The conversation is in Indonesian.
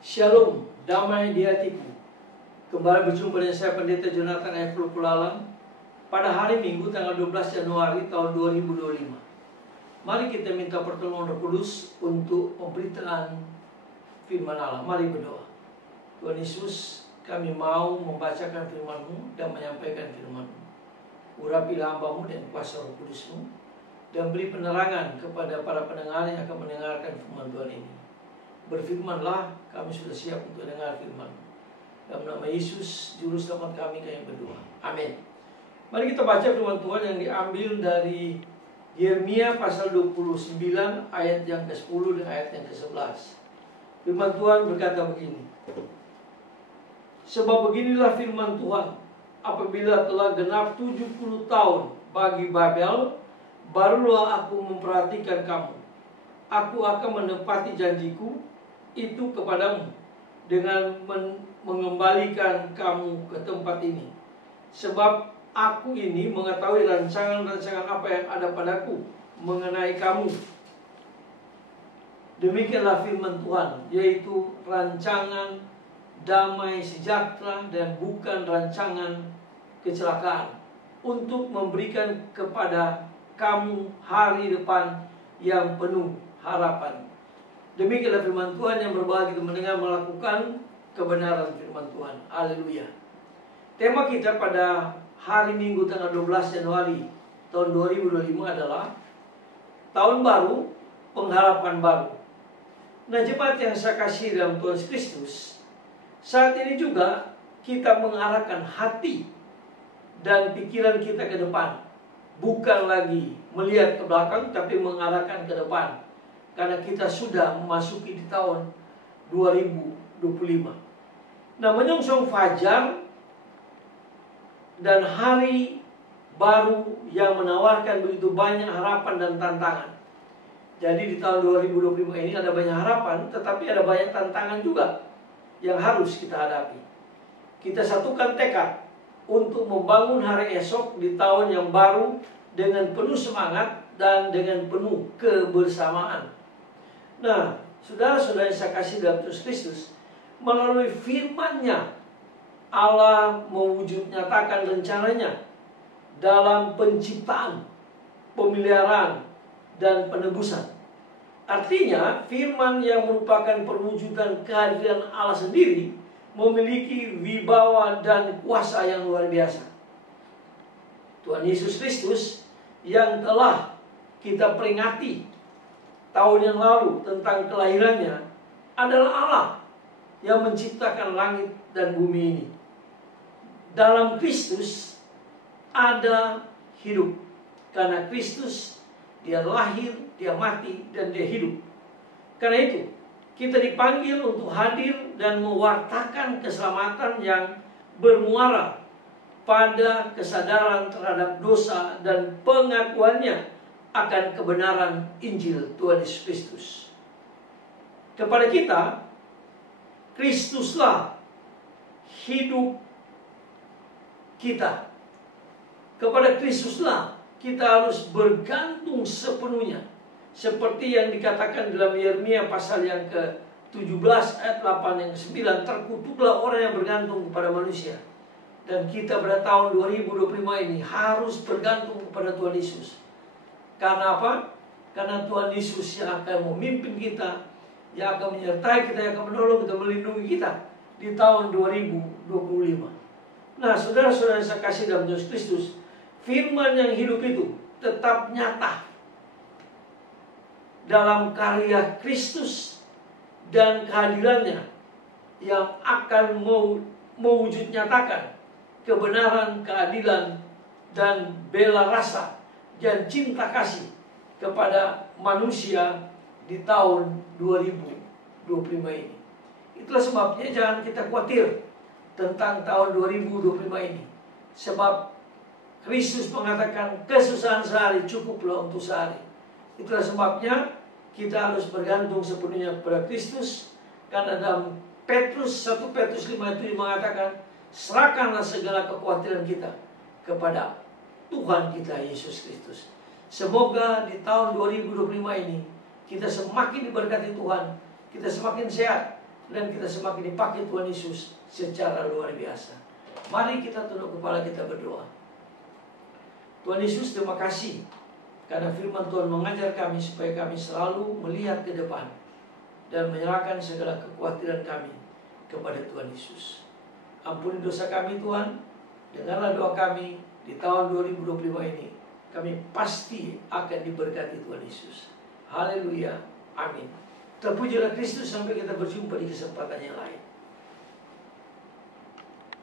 Shalom, damai di hatiku. Kembali berjumpa dengan saya Pendeta Jonathan F. Pulalang pada hari Minggu tanggal 12 Januari tahun 2025. Mari kita minta pertolongan Roh Kudus untuk pemberitaan firman Allah. Mari berdoa. Tuhan Yesus, kami mau membacakan firman-Mu dan menyampaikan firman-Mu. Urapilah hamba-Mu dan kuasa Roh Kudus-Mu, dan beri penerangan kepada para pendengar yang akan mendengarkan firman Tuhan ini. Berfirmanlah, kami sudah siap untuk dengar firman. Dalam nama Yesus, Juru Selamat kami berdoa. Amin. Mari kita baca firman Tuhan yang diambil dari Yeremia pasal 29 ayat yang ke-10 dan ayat yang ke-11. Firman Tuhan berkata begini. Sebab beginilah firman Tuhan, apabila telah genap 70 tahun bagi Babel, barulah aku memperhatikan kamu. Aku akan menepati janjiku itu kepadamu dengan mengembalikan kamu ke tempat ini. Sebab aku ini mengetahui rancangan-rancangan apa yang ada padaku mengenai kamu. Demikianlah firman Tuhan, yaitu rancangan damai sejahtera dan bukan rancangan kecelakaan, untuk memberikan kepada kamu hari depan yang penuh harapan. Demikianlah firman Tuhan yang berbahagia kita mendengar melakukan kebenaran firman Tuhan. Haleluya. Tema kita pada hari Minggu tanggal 12 Januari tahun 2025 adalah Tahun Baru, Pengharapan Baru. Nah, jemaat yang saya kasih dalam Tuhan Kristus, saat ini juga kita mengarahkan hati dan pikiran kita ke depan. Bukan lagi melihat ke belakang, tapi mengarahkan ke depan. Karena kita sudah memasuki di tahun 2025. Nah, menyongsong fajar dan hari baru yang menawarkan begitu banyak harapan dan tantangan. Jadi di tahun 2025 ini ada banyak harapan, tetapi ada banyak tantangan juga yang harus kita hadapi. Kita satukan tekad untuk membangun hari esok di tahun yang baru dengan penuh semangat dan dengan penuh kebersamaan. Nah, saudara-saudara yang saya kasih dalam Yesus Kristus, melalui firman-Nya Allah mewujud nyatakan rencananya dalam penciptaan, pemeliharaan, dan penebusan. Artinya, firman yang merupakan perwujudan kehadiran Allah sendiri memiliki wibawa dan kuasa yang luar biasa. Tuhan Yesus Kristus yang telah kita peringati tahun yang lalu tentang kelahirannya adalah Allah yang menciptakan langit dan bumi ini. Dalam Kristus ada hidup. Karena Kristus, dia lahir, dia mati, dan dia hidup. Karena itu, kita dipanggil untuk hadir dan mewartakan keselamatan yang bermuara pada kesadaran terhadap dosa dan pengakuannya akan kebenaran Injil Tuhan Yesus Kristus. Kepada kita, Kristuslah hidup kita. Kepada Kristuslah kita harus bergantung sepenuhnya. Seperti yang dikatakan dalam Yeremia pasal yang ke-17 ayat 8 yang ke-9, terkutuklah orang yang bergantung kepada manusia. Dan kita pada tahun 2025 ini harus bergantung kepada Tuhan Yesus. Karena apa? Karena Tuhan Yesus yang akan memimpin kita, yang akan menyertai kita, yang akan menolong kita, melindungi kita di tahun 2025. Nah, saudara-saudara yang saya kasih dalam Yesus Kristus, firman yang hidup itu tetap nyata dalam karya Kristus dan kehadirannya yang akan mewujud nyatakan kebenaran, keadilan, dan bela rasa dan cinta kasih kepada manusia di tahun 2025 ini. Itulah sebabnya jangan kita khawatir tentang tahun 2025 ini. Sebab Kristus mengatakan kesusahan sehari cukuplah untuk sehari. Itulah sebabnya kita harus bergantung sepenuhnya kepada Kristus. Karena dalam 1 Petrus 5 itu mengatakan, serahkanlah segala kekhawatiran kita kepada Tuhan kita Yesus Kristus. Semoga di tahun 2025 ini kita semakin diberkati Tuhan, kita semakin sehat, dan kita semakin dipakai Tuhan Yesus secara luar biasa. Mari kita tunduk kepala, kita berdoa. Tuhan Yesus, terima kasih karena firman Tuhan mengajar kami supaya kami selalu melihat ke depan dan menyerahkan segala kekhawatiran kami kepada Tuhan Yesus. Ampuni dosa kami Tuhan, dengarlah doa kami di tahun 2025 ini. Kami pasti akan diberkati Tuhan Yesus. Haleluya, amin. Terpujilah Kristus, sampai kita berjumpa di kesempatan yang lain.